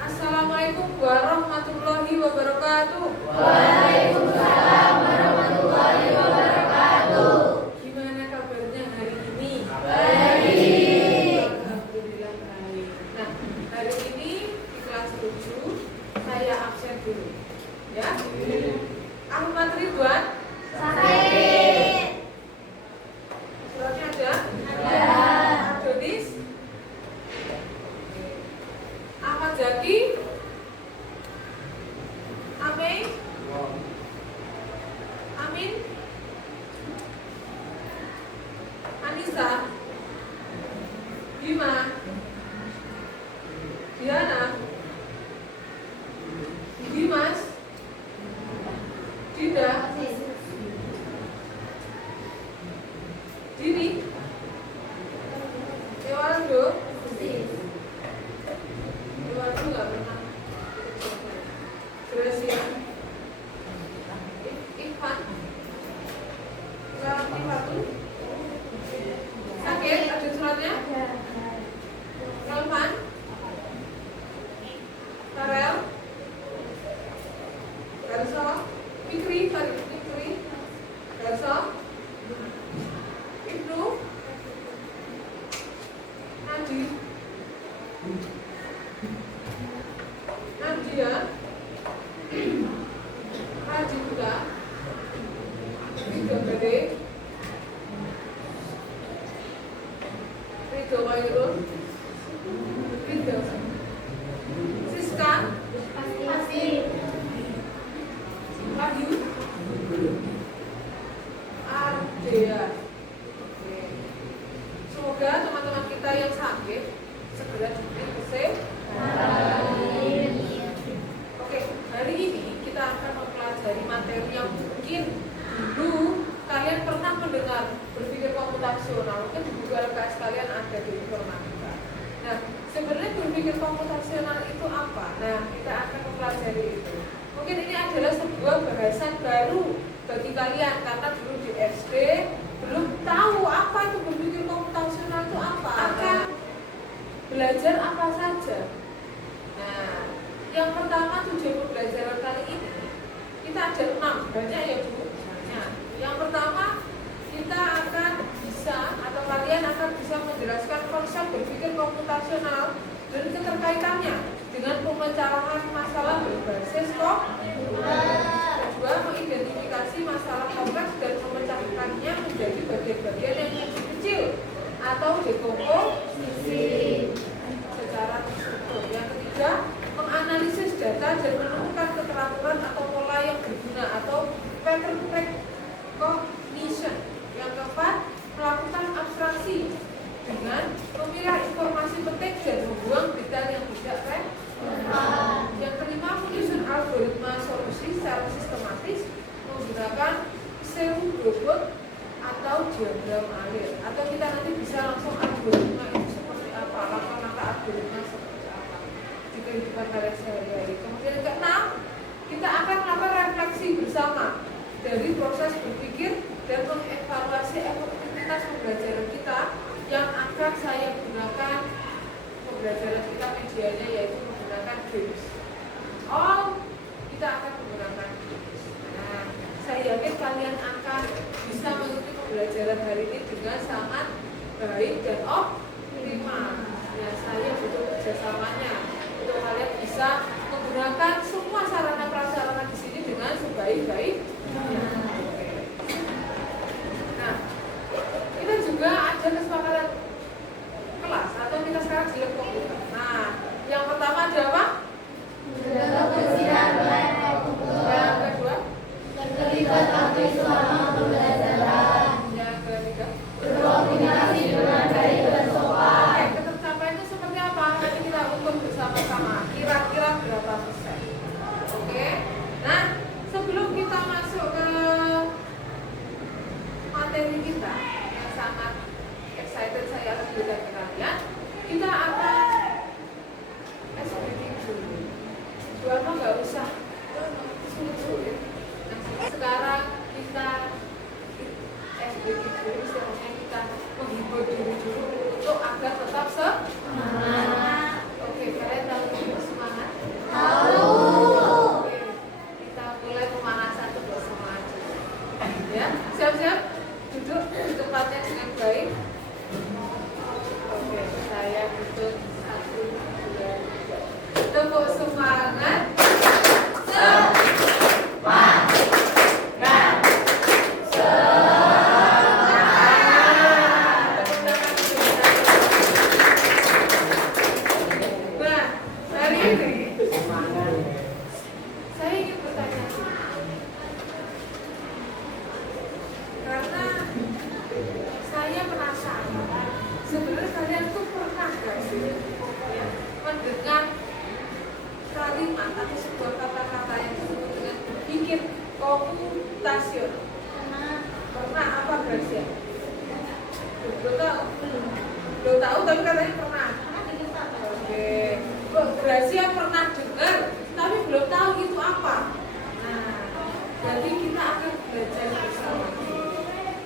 Assalamualaikum warahmatullahi wabarakatuh. Waalaikumsalam warahmatullahi wabarakatuh. Gimana kabarnya hari ini? Baik. Alhamdulillah baik. Nah, hari ini di kelas 7 saya absen dulu. Ya. Ahmad Ridwan. Sakit. Suratnya ada? Ada. Donis. Ahmad Zaki. Amei. Amin. Anissa. Bima. Diana. Dimas. Dinda. Dini. Ewaldo. Ewaldo nggak pernah. Gracia. Ivan. Ivan. Sakit? Ada suratnya? Relvan. Farel. Garso. Fikri. Garso. Ibnu. Nadi. Nadia. Haji Buddha. Ridho Gede. Ridho Wairul. Ridho Siska. Wahyu. Ardea. Oke. Semoga teman-teman kita yang sakit segera diberi kesehatan. Oke, hari ini kita akan mempelajari materi yang mungkin dulu kalian pernah mendengar, berpikir komputasional. Mungkin di buku LKS kalian ada di informatika. Nah, sebenarnya berpikir komputasional itu apa? Nah, kita akan mempelajari itu. Mungkin ini adalah sebuah bahasan baru bagi kalian karena dulu di SD belum tahu apa itu berpikir komputasional itu apa. Akan belajar apa saja. Nah, yang pertama tujuan pembelajaran kali ini kita ada 6, banyak ya Bu? Banyak. Yang pertama kita akan bisa atau kalian akan bisa menjelaskan konsep berpikir komputasional dan keterkaitannya dengan pemecahan masalah berbasis komputer. Kedua, mengidentifikasi masalah kompleks dan memecahkannya menjadi bagian-bagian yang kecil atau dekomposisi secara terstruktur. Yang ketiga, menganalisis data dan menemukan keteraturan atau pola yang berguna atau pattern recognition. Yang keempat, melakukan abstraksi dengan memilah informasi penting dan membuang detail yang tidak relevan. Yang kelima, menyusun algoritma solusi secara sistematis menggunakan pseudobot atau diagram alir. Atau kita nanti bisa langsung algoritma itu seperti apa, langkah-langkah algoritma seperti apa di kehidupan kalian sehari-hari. Kemudian yang keenam, kita akan melakukan refleksi bersama dari proses berpikir dan mengevaluasi efektivitas pembelajaran kita yang akan saya gunakan. Pembelajaran kita medianya yaitu menggunakan games. Kita akan menggunakan games. Nah, saya yakin kalian akan bisa mengikuti pembelajaran hari ini dengan sangat baik dan optimal. Ya, saya butuh kerjasamanya untuk kalian bisa menggunakan semua sarana prasarana di sini dengan sebaik-baiknya. Nah, kita juga ada kesepakatan kelas atau kita sekarang di lab komputer. Nah, yang pertama ada apa? Yang kedua, Keterlibatan selama pembelajaran. yang ketiga, Berkoordinasi dengan baik dan sopan. Oke, ketercapaian itu seperti apa? Nanti kita ukur bersama-sama. Kira-kira berapa persen? Oke. Nah, sebelum kita masuk ke materi kita yang sangat excited saya akan berikan ke kalian, kita akan SBT dulu. Jualnya nggak usah sulit-sulit. Nah, sekarang kita SBT dulu, istilahnya kita menghibur diri dulu. tapi katanya pernah. Oke. Gracia pernah dengar, tapi belum tahu itu apa. Nah, jadi kita akan belajar bersama.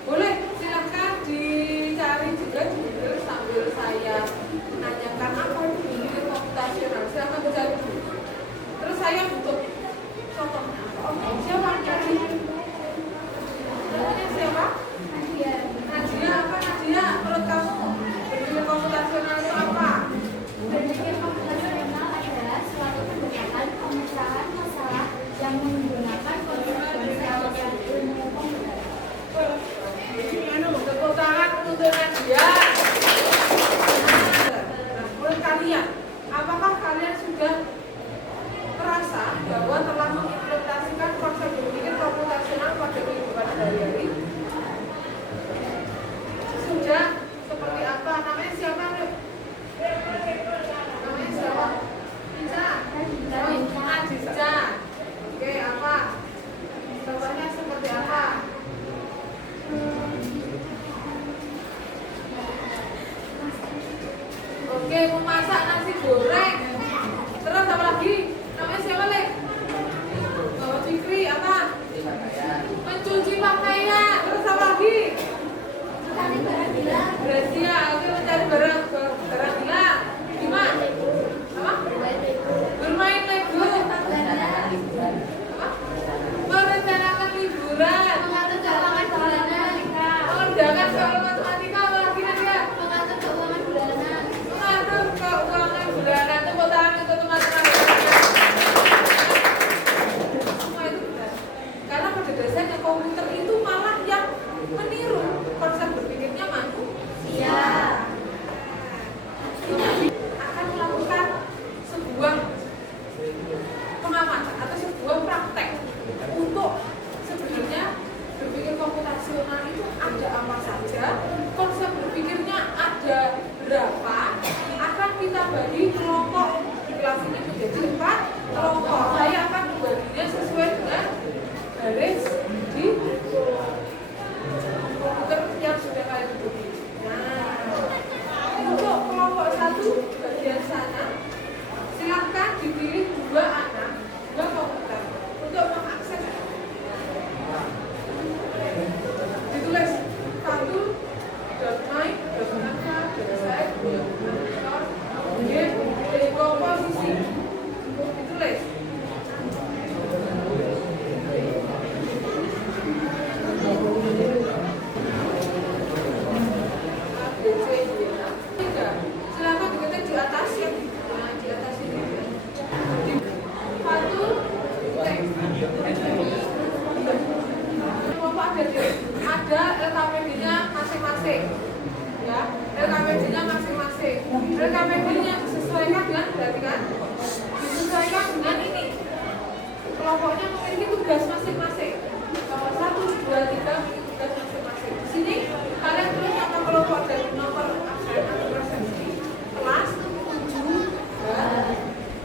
Boleh, silahkan dicari juga di Google sambil saya menanyakan apa itu bimbingan komputasional. Silahkan dicari dulu. Terus saya butuh contohnya. Siapa tadi? Namanya siapa? Nadia. Nadia apa Nadia? Menurut kamu bimbingan komputasional itu apa? Bimbingan komputasional adalah suatu pendekatan pemecahan masalah yang menggunakan ponsel dan ilmu komputer. Tepuk tangan untuk Nadia. Nah, menurut kalian, apakah kalian sudah merasa bahwa telah mengimplementasikan konsep berpikir komputasional pada kehidupan sehari-hari? Sudah? Seperti apa? Namanya siapa? Namanya siapa? Ica? Adisa. Oke, apa? Contohnya seperti apa? Oke, memasak nasi goreng. Terus apa lagi? Namanya siapa, Le? Bapak Fikri, apa? Mencuci pakaian. Terus apa lagi? Mencari barang hilang. Gracia, oke, mencari barang hilang. Gimana? Apa? Bermain Lego. Apa? Merencanakan liburan. Mengatur keuangan bulanan. Mengerjakan soal matematika. Apa lagi, Nadia? Mengatur keuangan bulanan. Mengatur keuangan bulanan. Tepuk tangan untuk teman-teman. Semua itu benar. Karena pada dasarnya komputer itu malah yang meniru konsep berpikirnya manusia. Akan melakukan sebuah pengamatan atau sebuah praktek untuk sebenarnya berpikir komputasional itu ada apa saja, konsep berpikirnya ada berapa, akan kita bagi kelompok. Di kelas ini menjadi 4 kelompok. Saya akan membaginya sesuai dengan garis di komputer yang sudah kalian buat. Nah, untuk kelompok 1 bagian sana, silahkan dipilih 2 anak, 2 komputer untuk mengakses. Ditulis 1.my.apa.site.monitor dari komposisi. Ditulis. Silakan diketik di atas ya. Nah, di atas ini. Satu, kelompok ada LKPD-nya masing-masing. Ya, LKPD-nya masing-masing. LKPD-nya disesuaikan dengan berarti kan? Disesuaikan dengan ini. Kelompoknya memiliki tugas masing-masing. Kelompok 1, 2, 3 memiliki tugas masing-masing. Di sini kalian tulis nama kelompok dan nomor absen atau presensi kelas 7.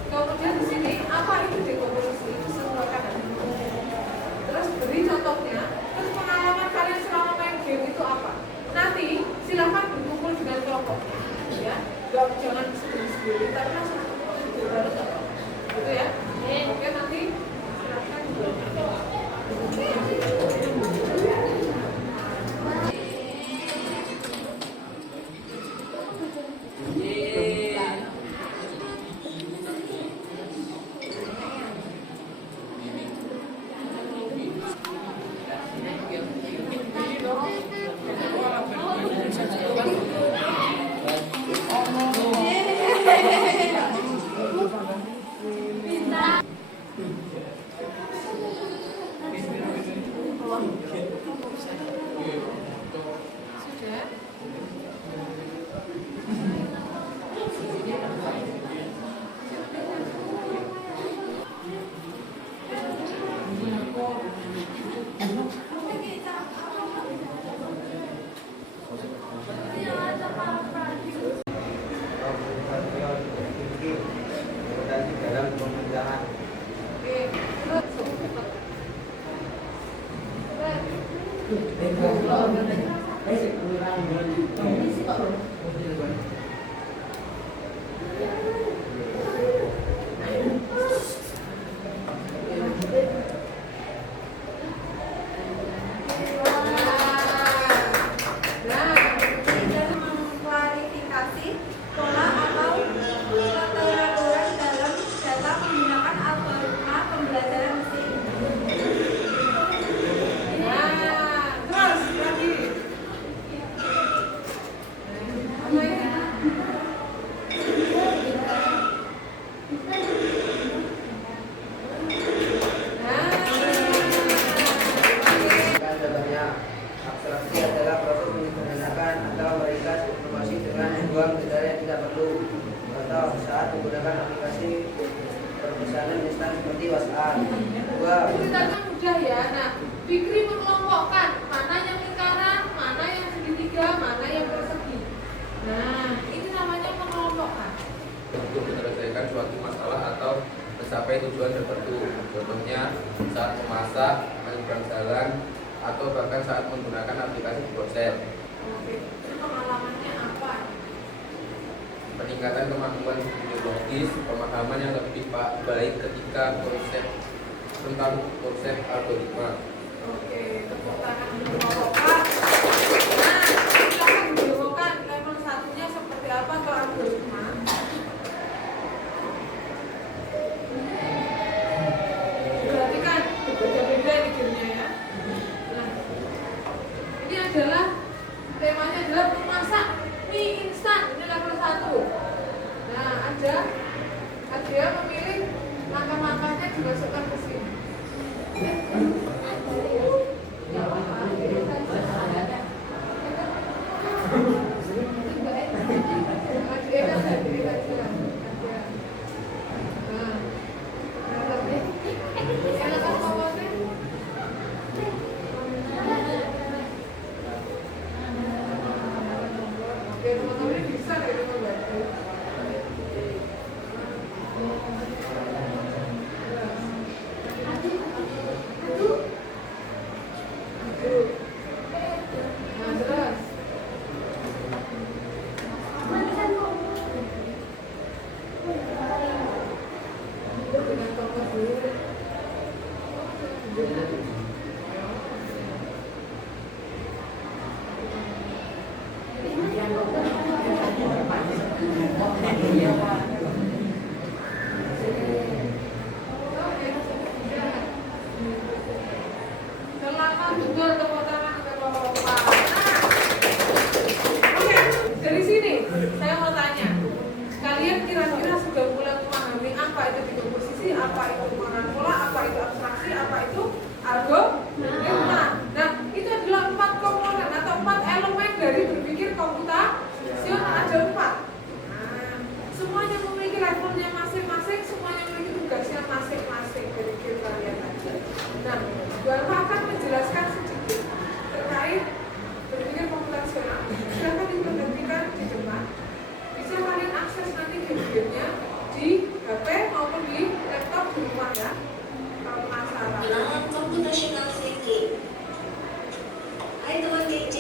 Kemudian di sini apa itu dekomposisi? Disesuaikan dengan ini. Terus beri contohnya. Terus pengalaman kalian selama main game itu apa? Nanti silahkan berkumpul dengan kelompoknya, ya. Jangan sendiri-sendiri, tapi langsung berkumpul baru gitu ya. Oke, nanti silahkan Bintang. Apa ini? Contohnya, abstraksi adalah proses menyederhanakan atau meringkas informasi dengan membuang detail yang tidak perlu. Contoh, saat menggunakan aplikasi perpesanan instan seperti WhatsApp. Dua, Ceritanya mudah ya. Nah, Fikri mengelompokkan mana yang lingkaran, mana yang segitiga, mana yang persegi. Nah, ini namanya mengelompokkan. Untuk menyelesaikan suatu masalah atau mencapai tujuan tertentu. Contohnya saat memasak, menyeberang jalan, atau bahkan saat menggunakan aplikasi proses. Oke, itu pengalamannya apa? Peningkatan kemampuan biologis, pemahaman yang lebih baik ketika tentang konsep algoritma. Oke, tepuk tangan untuk Bapak. Nah, silakan didemokan level satunya seperti apa ke algoritma. Berarti kan berbeda-beda ini gamenya ya. Nah, ini adalah temanya adalah memasak mie instan, ini level 1. Nah, ada yang memilih langkah-langkahnya dimasukkan ke sini. Selamat juga tepuk tangan untuk Bapak. Oke, dari sini saya mau tanya, kalian kira-kira sudah mulai memahami apa itu dekomposisi, apa itu parabola, apa itu abstraksi, apa itu algoritma. Nah, itu adalah 4 komponen atau 4 elemen dari berpikir komputasional, ada 4. Nah, semuanya memiliki levelnya masing-masing, semuanya memiliki tugasnya masing-masing dari kalian tadi. Nah, Bapak akan menjelaskan sedikit terkait berpikir komputasional. Silahkan diperhatikan di depan. Bisa kalian akses nanti game-gamenya di HP maupun di laptop di rumah ya. Kalau penasaran. Kenalan computational thinking. Hai teman KC,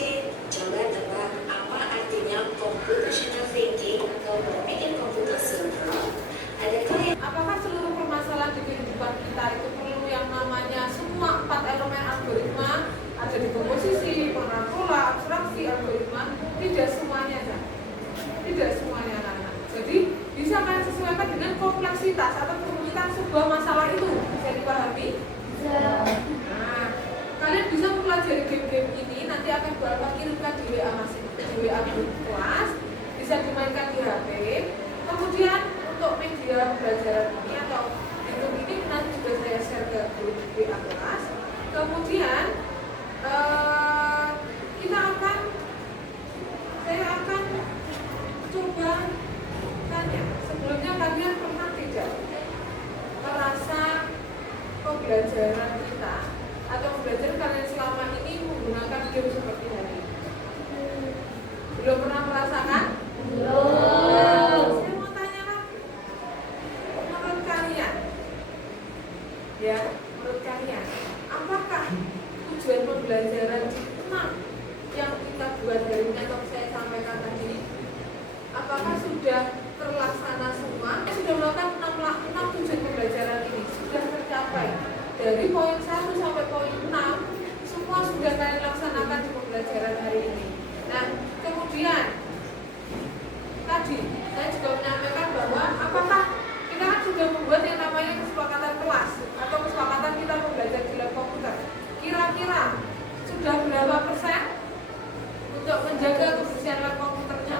coba tebak apa artinya computational thinking atau berpikir komputasional? Adakah yang Apakah seluruh permasalahan di kehidupan kita itu perlu yang namanya semua 4 elemen algoritma? Ada dekomposisi, parabola, abstraksi, algoritma? Tidak semuanya kan? Tidak semuanya anak-anak. Jadi bisa kalian sesuaikan dengan kompleksitas atau kerumitan sebuah masalah itu. Bisa dipahami? Nah, kalian bisa mempelajari game-game ini. Nanti akan Bapak kirimkan di WA di WA grup kelas. Bisa dimainkan di HP. Kemudian untuk media pembelajaran ini atau YouTube ini nanti juga saya share ke grup WA kelas. Kemudian saya akan coba tanya, sebelumnya kalian pernah tidak merasa pembelajaran kita atau pembelajaran kalian selama ini menggunakan game seperti hari ini? Belum pernah merasakan? Belum. Saya mau tanya lagi. Menurut kalian, ya, menurut kalian, apakah tujuan pembelajaran di 6 yang kita buat hari ini atau saya sampaikan tadi, apakah sudah terlaksana semua? Sudah melakukan 6 tujuan pembelajaran ini sudah tercapai dari poin 1 sampai poin 6 semua sudah kalian laksanakan di pembelajaran hari ini. Nah, kemudian tadi saya juga menyampaikan bahwa apakah kita kan sudah membuat yang namanya kesepakatan kelas atau kesepakatan kita belajar di lab komputer. Kira-kira sudah berapa persen untuk menjaga kebersihan lab komputernya?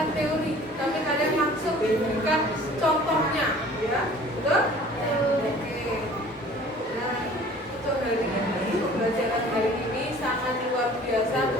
berdasarkan teori, tapi kalian langsung berikan contohnya, ya, betul? Oke. Nah, untuk hari ini, pembelajaran hari ini sangat luar biasa.